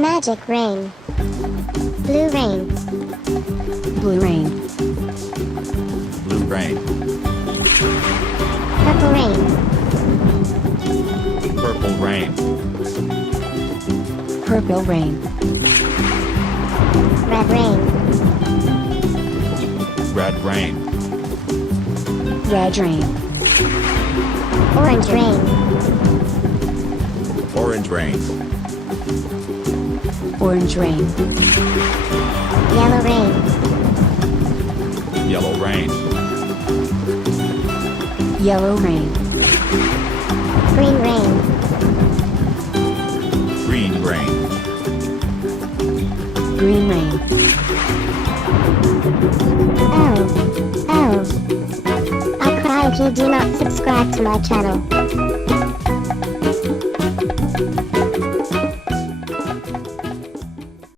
Magic rain. Blue rain. Blue rain. Blue rain. Purple rain. Purple rain. Purple rain. Red rain. Red rain. Red rain. Orange rain. Orange rain. Orange rain. Yellow rain. Yellow rain. Yellow rain. Green rain. Green rain. Green rain. Oh. I cry if you do not subscribe to my channel.